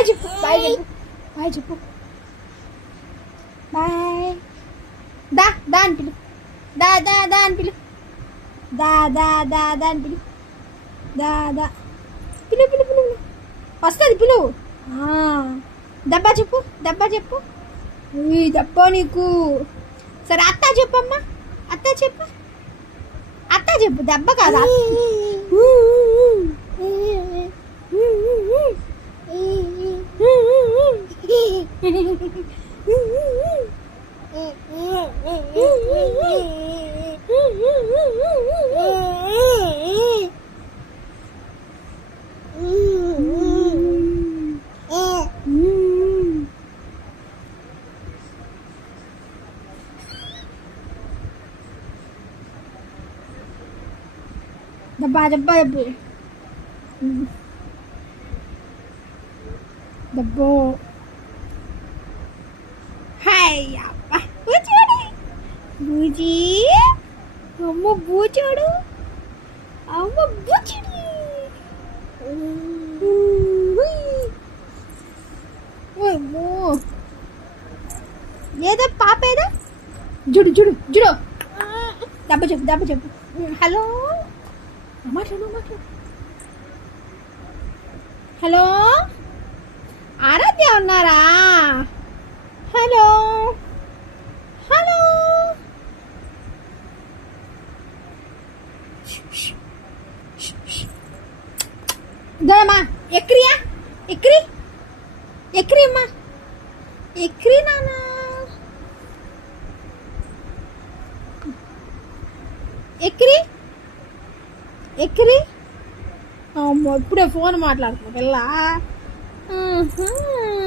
Bye చెప్పు bye చెప్పు bye చెప్పు బాయ్. దా దా అని పిలు. దా దా దా అని పిలు. దా దా దా దా అని పిలు. దా దా పిలు పిలు పిలు వస్తుంది పిలు. దబ్బా చెప్పు దబ్బా చెప్పు. ఈ దబ్బా నీకు. సరే అత్త చెప్పమ్మా. అత్త చెప్పు. అత్త చెప్పు దెబ్బ కాదు. దబ్బా దబ్బా దబ్బు దబ్బో. హాయ్ అబ్బా బూచోడు బూజీ. అమ్మ బూచోడు అమ్మ బూచుడు. ఏదో పాప ఏదో జుడు జుడు జుడు. దెబ్బ చెప్పు దెబ్బ చెప్పు. హలో మాట్లాడు మాట్లాడు. హలో ఆరాధ్య ఉన్నారా? హలో హలో ఇదమ్మా ఎక్రియా ఎక్రి ఎక్రి అమ్మా ఎక్రి నానా. ఎక్రి ఎక్రి. అమ్మో ఇప్పుడే ఫోన్ మాట్లాడుతున్నా పిల్ల.